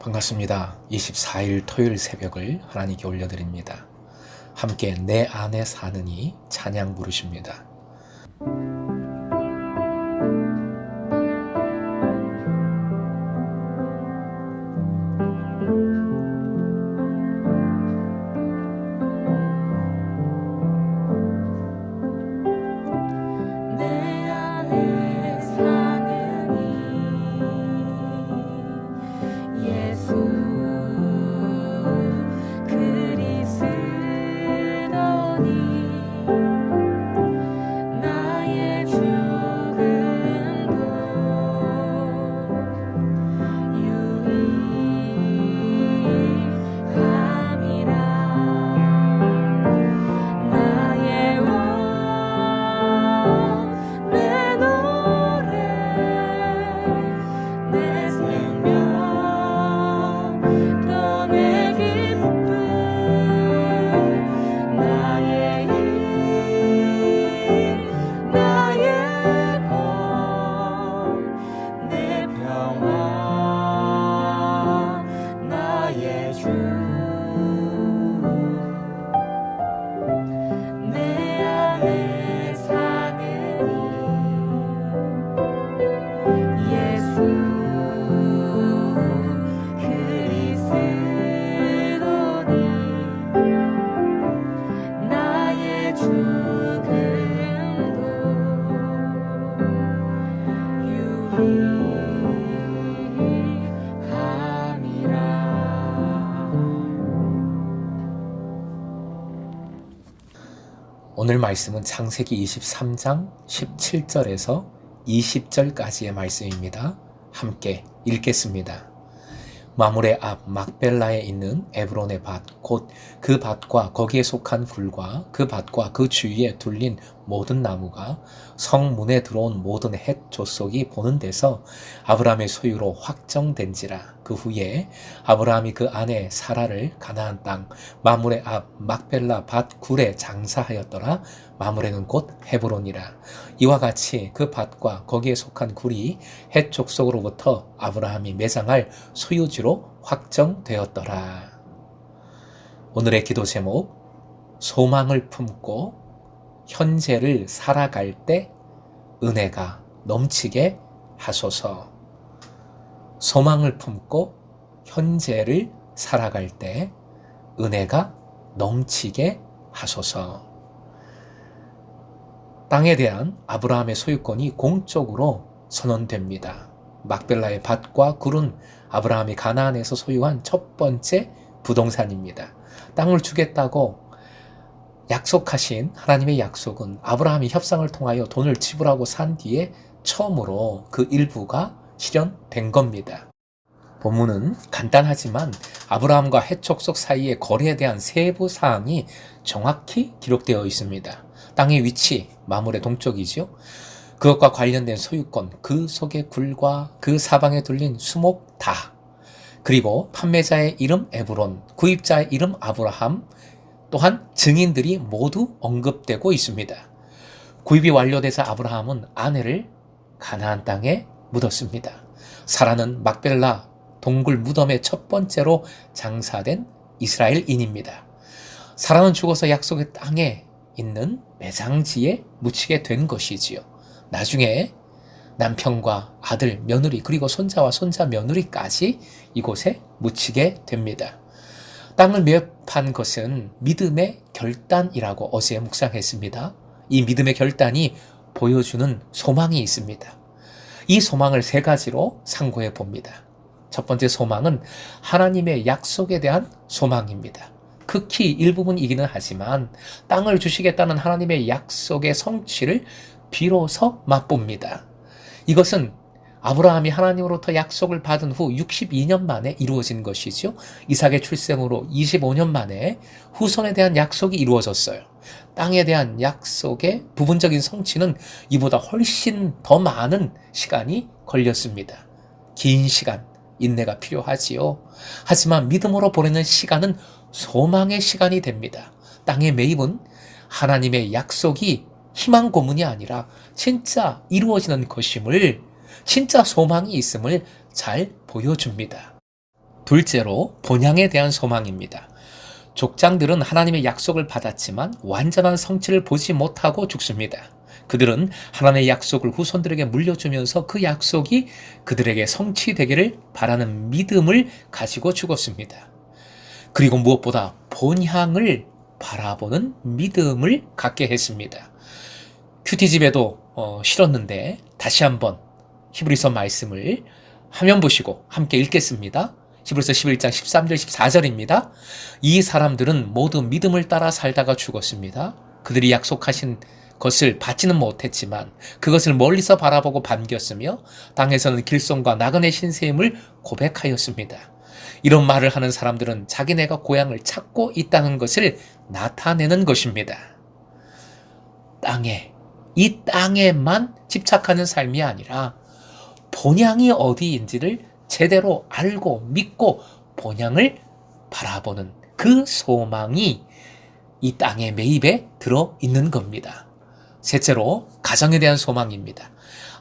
반갑습니다. 24일 토요일 새벽을 하나님께 올려드립니다. 함께 내 안에 사느니 찬양 부르십니다. 내 안에 사느니 예수 그리스도니 나의 죽음도 유익함이라 나의 왕 내 노래 내 생명 또 내 기쁨 나의 힘 나의 것 내 평화 나의 주 내 안에 사느니 예수 그리스도니 나의 죽음도 유익함이라. 오늘 말씀은 창세기 23장 17절에서 20절까지의 말씀입니다. 함께 읽겠습니다. 마물의 앞 막벨라에 있는 에브론의 밭, 곧 그 밭과 거기에 속한 굴과 그 밭과 그 주위에 둘린 모든 나무가 성문에 들어온 모든 헷 조속이 보는 데서 아브라함의 소유로 확정된지라. 그 후에 아브라함이 그 아내 사라를 가나안 땅 마물의 앞 막벨라 밭 굴에 장사하였더라. 마물에는 곧 헤브론이라. 이와 같이 그 밭과 거기에 속한 굴이 헷 족속으로부터 아브라함이 매장할 소유지로 확정되었더라. 오늘의 기도 제목, 소망을 품고 현재를 살아갈 때 은혜가 넘치게 하소서. 소망을 품고 현재를 살아갈 때 은혜가 넘치게 하소서. 땅에 대한 아브라함의 소유권이 공적으로 선언됩니다. 막벨라의 밭과 굴은 아브라함이 가나안에서 소유한 첫 번째 부동산입니다. 땅을 주겠다고 약속하신 하나님의 약속은 아브라함이 협상을 통하여 돈을 지불하고 산 뒤에 처음으로 그 일부가 실현된 겁니다. 본문은 간단하지만 아브라함과 헷 족속 사이의 거래에 대한 세부 사항이 정확히 기록되어 있습니다. 땅의 위치, 마물의 동쪽이죠. 그것과 관련된 소유권, 그 속의 굴과 그 사방에 둘린 수목 다, 그리고 판매자의 이름 에브론, 구입자의 이름 아브라함, 또한 증인들이 모두 언급되고 있습니다. 구입이 완료돼서 아브라함은 아내를 가나안 땅에 묻었습니다. 사라는 막벨라 동굴 무덤의 첫 번째로 장사된 이스라엘인입니다. 사라는 죽어서 약속의 땅에 있는 매장지에 묻히게 된 것이지요. 나중에 남편과 아들, 며느리, 그리고 손자와 손자 며느리까지 이곳에 묻히게 됩니다. 땅을 매입한 것은 믿음의 결단이라고 어제 묵상했습니다. 이 믿음의 결단이 보여주는 소망이 있습니다. 이 소망을 세 가지로 상고해 봅니다. 첫 번째 소망은 하나님의 약속에 대한 소망입니다. 극히 일부분이기는 하지만 땅을 주시겠다는 하나님의 약속의 성취를 비로소 맛봅니다. 이것은 아브라함이 하나님으로부터 약속을 받은 후 62년 만에 이루어진 것이죠. 이삭의 출생으로 25년 만에 후손에 대한 약속이 이루어졌어요. 땅에 대한 약속의 부분적인 성취는 이보다 훨씬 더 많은 시간이 걸렸습니다. 긴 시간, 인내가 필요하지요. 하지만 믿음으로 보내는 시간은 소망의 시간이 됩니다. 땅의 매입은 하나님의 약속이 희망 고문이 아니라 진짜 이루어지는 것임을, 진짜 소망이 있음을 잘 보여줍니다. 둘째로 본향에 대한 소망입니다. 족장들은 하나님의 약속을 받았지만 완전한 성취를 보지 못하고 죽습니다. 그들은 하나님의 약속을 후손들에게 물려주면서 그 약속이 그들에게 성취되기를 바라는 믿음을 가지고 죽었습니다. 그리고 무엇보다 본향을 바라보는 믿음을 갖게 했습니다. 큐티집에도 실었는데 다시 한번 히브리서 말씀을 화면 보시고 함께 읽겠습니다. 히브리서 11장 13절 14절입니다. 이 사람들은 모두 믿음을 따라 살다가 죽었습니다. 그들이 약속하신 것을 받지는 못했지만 그것을 멀리서 바라보고 반겼으며 땅에서는 길손과 나그네 신세임을 고백하였습니다. 이런 말을 하는 사람들은 자기네가 고향을 찾고 있다는 것을 나타내는 것입니다. 이 땅에만 집착하는 삶이 아니라 본향이 어디인지를 제대로 알고 믿고 본향을 바라보는 그 소망이 이 땅의 매입에 들어있는 겁니다. 셋째로 가정에 대한 소망입니다.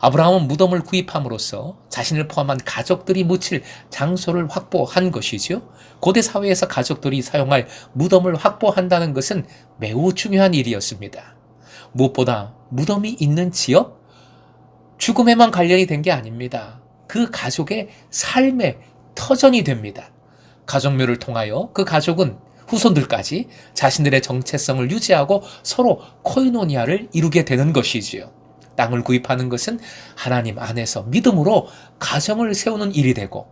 아브라함은 무덤을 구입함으로써 자신을 포함한 가족들이 묻힐 장소를 확보한 것이죠. 고대 사회에서 가족들이 사용할 무덤을 확보한다는 것은 매우 중요한 일이었습니다. 무엇보다 무덤이 있는 지역, 죽음에만 관련이 된 게 아닙니다. 그 가족의 삶의 터전이 됩니다. 가족묘를 통하여 그 가족은 후손들까지 자신들의 정체성을 유지하고 서로 코이노니아를 이루게 되는 것이지요. 땅을 구입하는 것은 하나님 안에서 믿음으로 가정을 세우는 일이 되고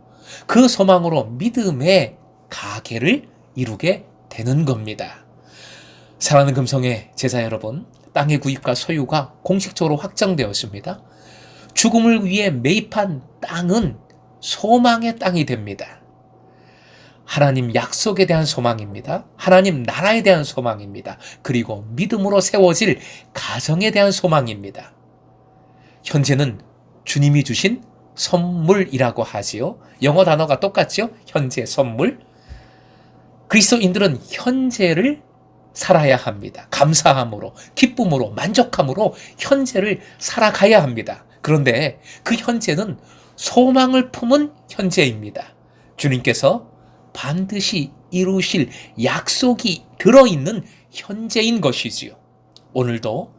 그 소망으로 믿음의 가계를 이루게 되는 겁니다. 사랑하는 금성의 제자 여러분, 땅의 구입과 소유가 공식적으로 확정되었습니다. 죽음을 위해 매입한 땅은 소망의 땅이 됩니다. 하나님 약속에 대한 소망입니다. 하나님 나라에 대한 소망입니다. 그리고 믿음으로 세워질 가정에 대한 소망입니다. 현재는 주님이 주신 선물이라고 하지요. 영어 단어가 똑같죠? 현재 선물. 그리스도인들은 현재를 살아야 합니다. 감사함으로, 기쁨으로, 만족함으로 현재를 살아가야 합니다. 그런데 그 현재는 소망을 품은 현재입니다. 주님께서 반드시 이루실 약속이 들어있는 현재인 것이지요. 오늘도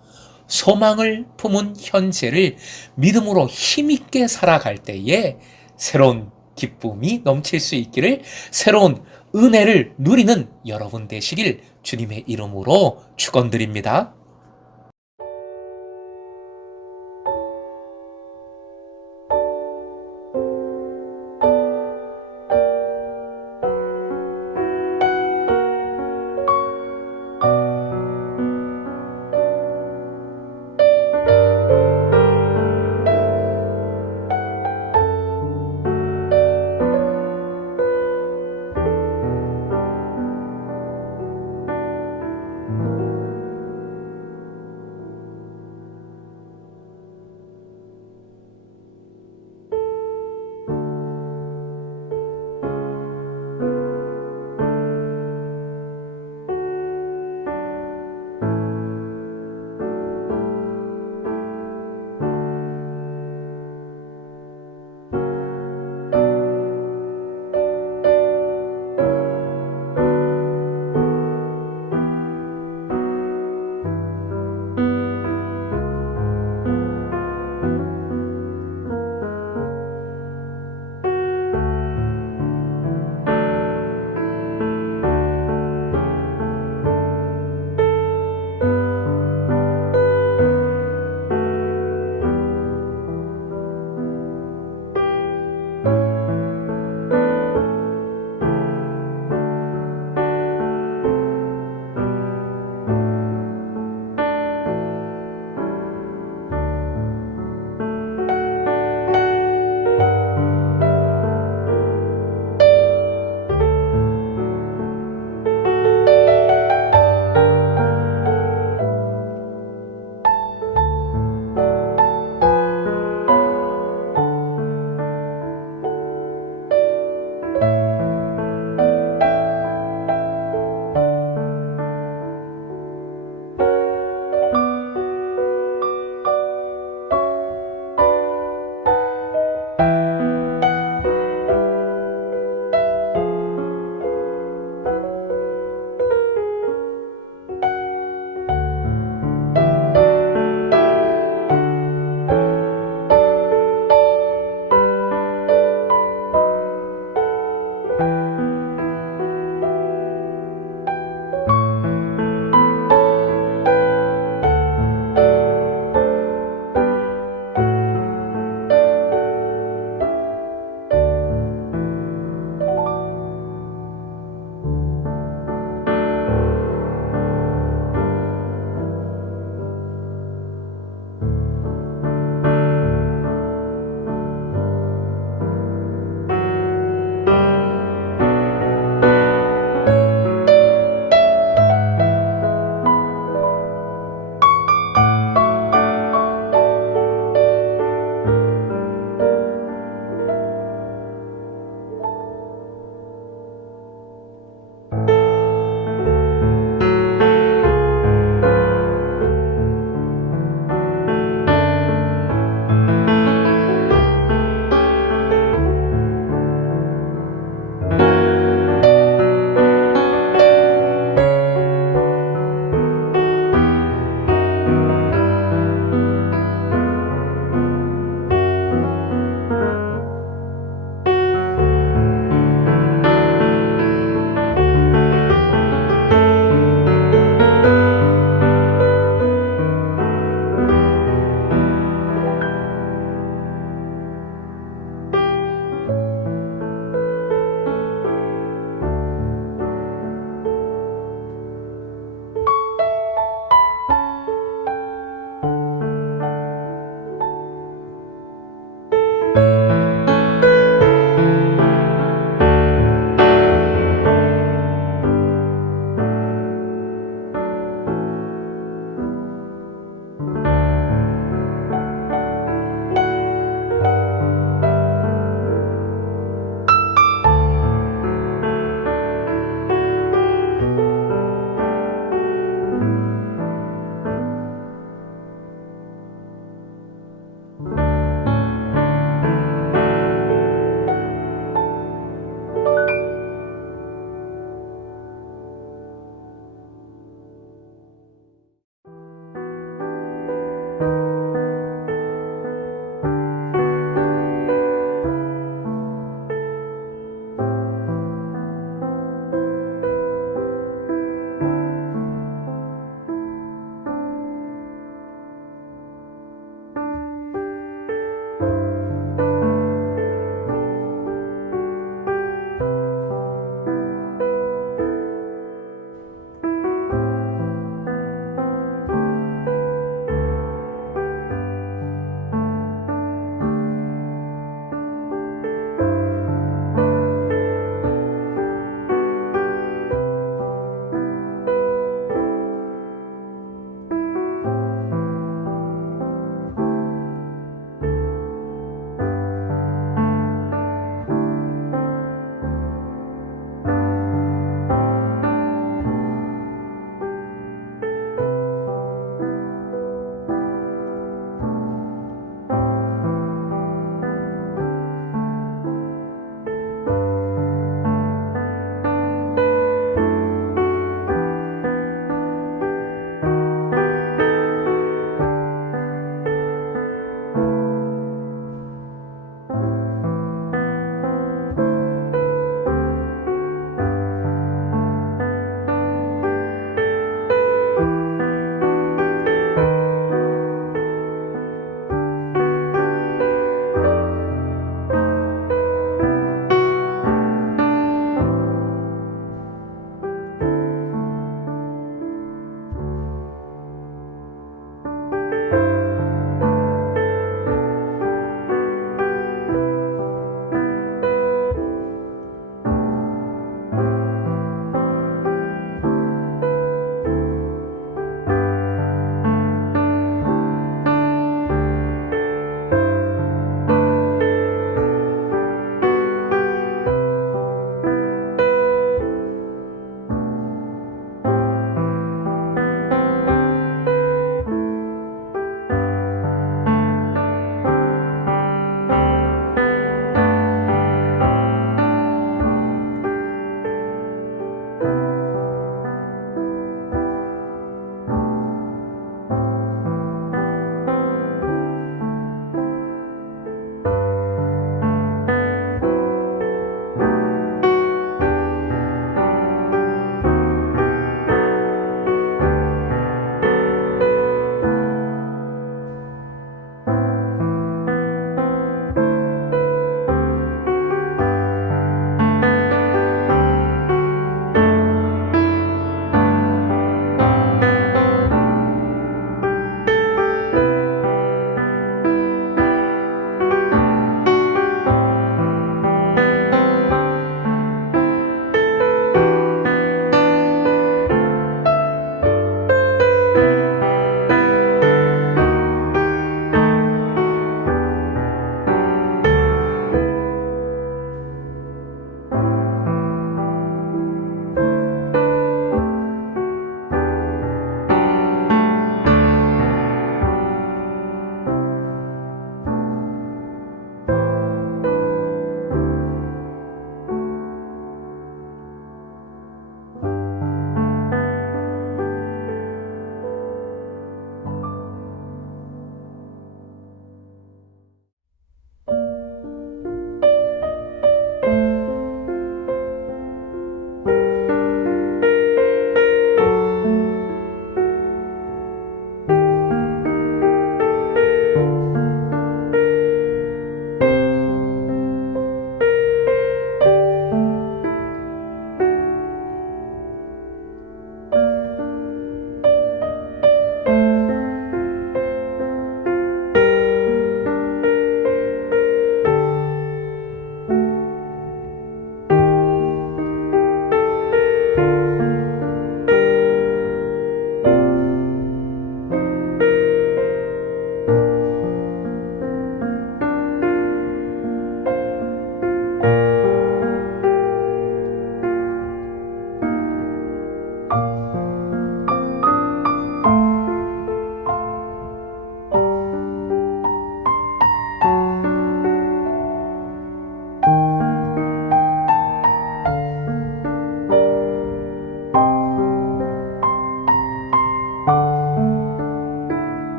소망을 품은 현재를 믿음으로 힘있게 살아갈 때에 새로운 기쁨이 넘칠 수 있기를, 새로운 은혜를 누리는 여러분 되시길 주님의 이름으로 축원드립니다.